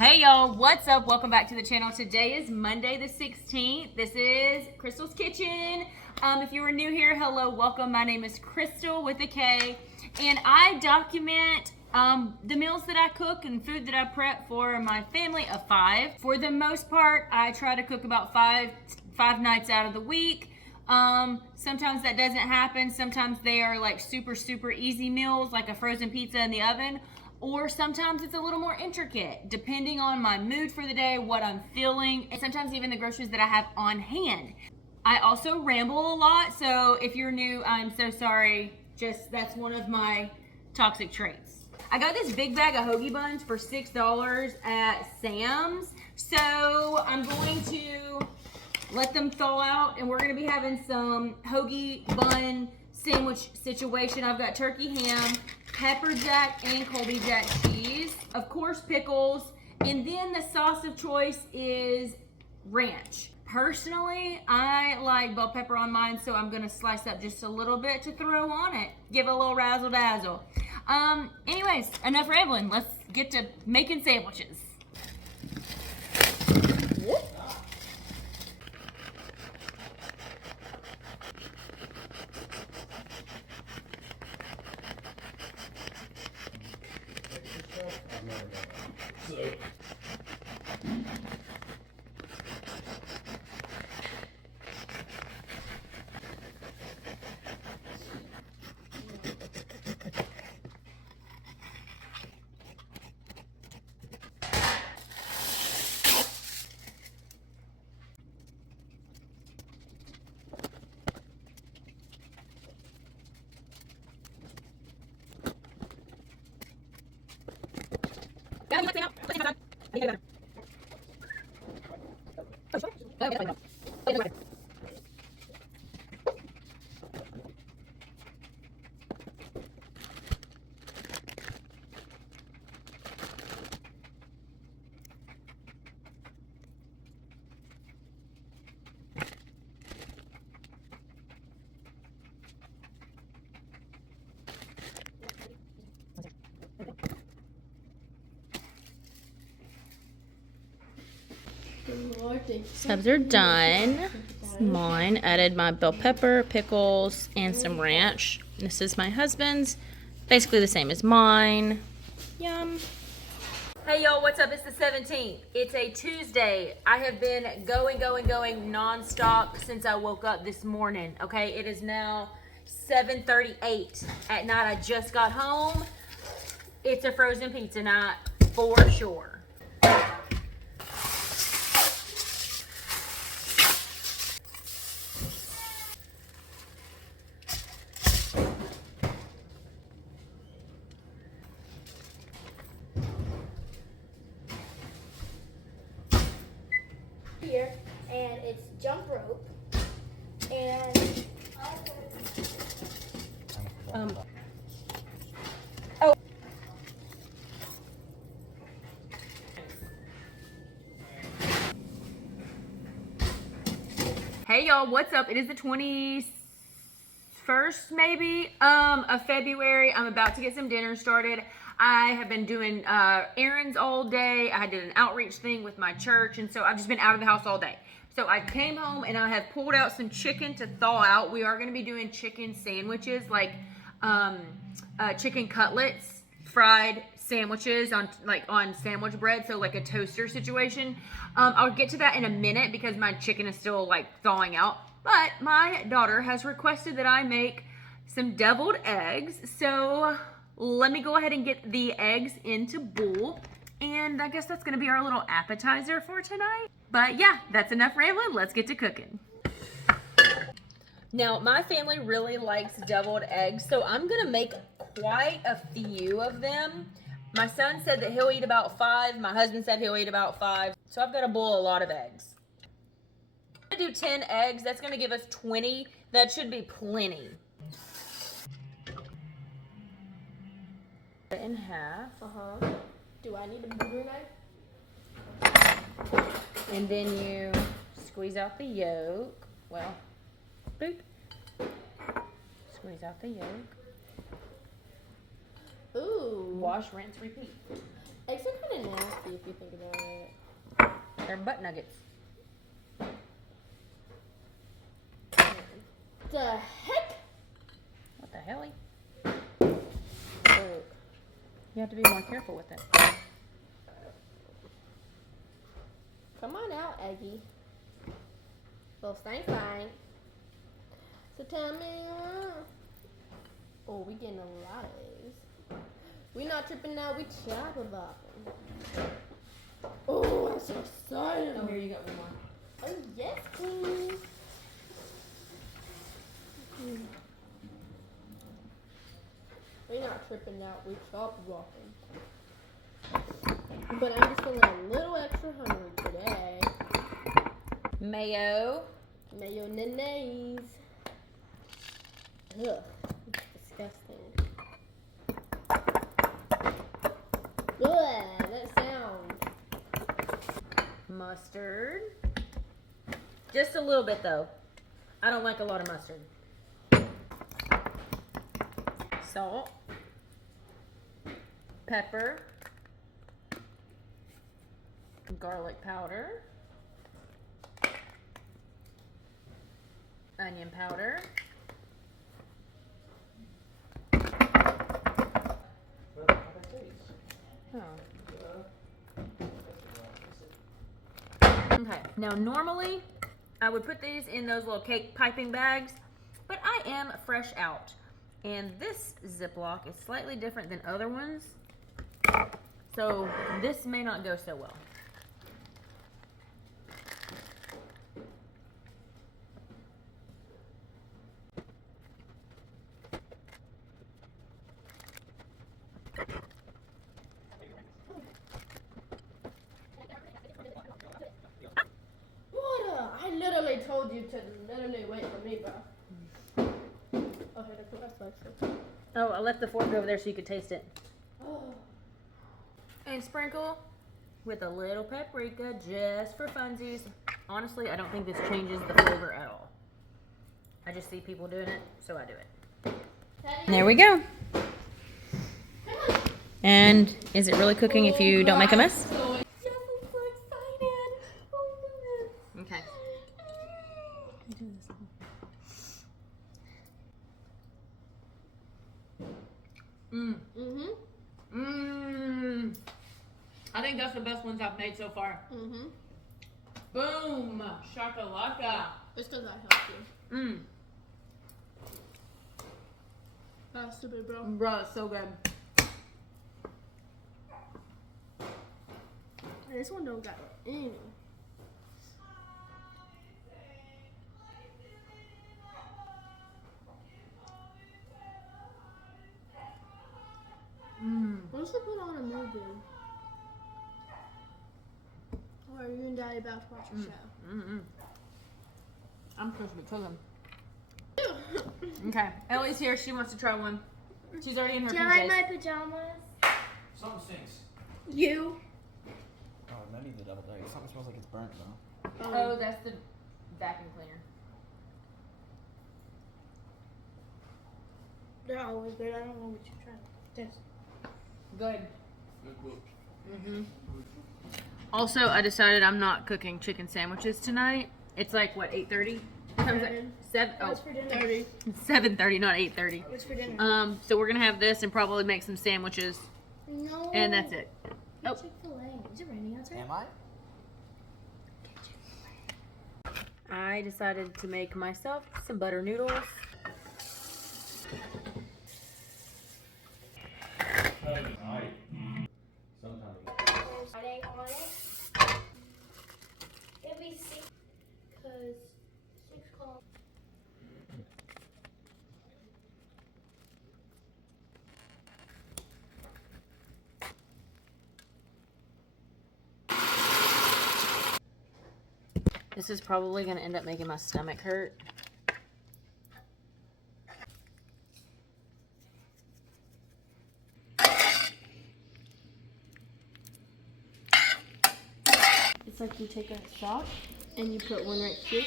Hey y'all, what's up? Welcome back to the channel. Today is Monday the 16th. This is Krystal's Kitchen. If you are new here, hello, welcome. My name is Krystal with a K, and I document the meals that I cook and food that I prep for my family of 5. For the most part, I try to cook about five nights out of the week. Sometimes that doesn't happen. Sometimes they are like super easy meals, like a frozen pizza in the oven. Or sometimes it's a little more intricate, depending on my mood for the day, what I'm feeling, and sometimes even the groceries that I have on hand. I also ramble a lot, so if you're new, I'm so sorry. Just, that's one of my toxic traits. I got this big bag of hoagie buns for $6 at Sam's. So I'm going to let them thaw out, and we're gonna be having some hoagie bun sandwich situation. I've got turkey ham, pepper jack, and Colby Jack cheese. Of course, pickles. And then the sauce of choice is ranch. Personally, I like bell pepper on mine, so I'm gonna slice up just a little bit to throw on it. Give it a little razzle dazzle. Anyways, enough rambling. Let's get to making sandwiches. Subs are done. Mine added my bell pepper, pickles, and some ranch. This is my husband's. Basically the same as mine. Yum. Hey y'all, what's up? It's the 17th. It's a Tuesday. I have been going non-stop since I woke up this morning. Okay, it is now 7:38 at night. I just got home. It's a frozen pizza night for sure. Here, and it's jump rope, and oh. Hey y'all, what's up? It is the 21st maybe of February. I'm about to get some dinner started. I have been doing errands all day. I did an outreach thing with my church, and so I've just been out of the house all day. So I came home and I have pulled out some chicken to thaw out. We are going to be doing chicken sandwiches, like chicken cutlets, fried sandwiches on sandwich bread, so like a toaster situation. I'll get to that in a minute because my chicken is still like thawing out. But my daughter has requested that I make some deviled eggs, so let me go ahead and get the eggs into bowl, and I guess that's gonna be our little appetizer for tonight. But yeah, that's enough rambling. Let's get to cooking. Now, my family really likes deviled eggs, so I'm gonna make quite a few of them. My son said that he'll eat about 5. My husband said he'll eat about 5. So I've got to boil a lot of eggs. I'm gonna do 10 eggs. That's gonna give us 20. That should be plenty. In half. do I need a booger knife? And then you squeeze out the yolk. Well, boop. Squeeze out the yolk. Ooh. Wash, rinse, repeat. Eggs are kind of nasty if you think about They're butt nuggets. The heck? What the hell? Oh. You have to be more careful with it. Come on out, Eggie. Well, fine. So tell me, oh, we getting a lot of these. We not tripping out, we chopper bopping. Oh, I'm so excited. Oh, here you got one more. Oh, yes, please. We not tripping out, we chopper bopping. But I'm just feeling a little extra hungry today. Mayo. Mayonnaise. Ugh, it's disgusting. Ugh, that sound. Mustard. Just a little bit though. I don't like a lot of mustard. Salt. Pepper. Garlic powder. Onion powder. Oh. Okay, now normally I would put these in those little cake piping bags, but I am fresh out. And this Ziploc is slightly different than other ones, so this may not go so well. I literally told you to literally wait for me, bro. Okay, that's like Oh, I left the fork over there so you could taste it. Oh. And sprinkle with a little paprika just for funsies. Honestly, I don't think this changes the flavor at all. I just see people doing it, so I do it. There we go. And is it really cooking if you don't make a mess? Yes, I'm so excited. Oh, goodness. Okay. I think that's the best ones I've made so far. Boom! Shakalaka. It's because I helped you. That's stupid, bro. Bro, it's so good. This one don't got any. What should put on a movie? Or are you and Daddy about to watch a show? I'm supposed to be cooking. Okay, Ellie's here. She wants to try one. She's already in her Do PJs. you like my pajamas? Something stinks. You? Oh, maybe the double day. Something smells like it's burnt though. Oh, that's the vacuum cleaner. They're always good. I don't know what you're trying. This. Good. Also, I decided I'm not cooking chicken sandwiches tonight. It's like what, 8:30? Comes at 7. Oh, What's for dinner? 7:30, not 8:30. What's for dinner? So we're gonna have this and probably make some sandwiches, No. and that's it. Oh. Chick-fil-A. Is it raining outside? Am I? I decided to make myself some butter noodles. Friday on it. It'd be 6 because 6 o'clock. This is probably gonna end up making my stomach hurt. It's like you take a sock and you put one right here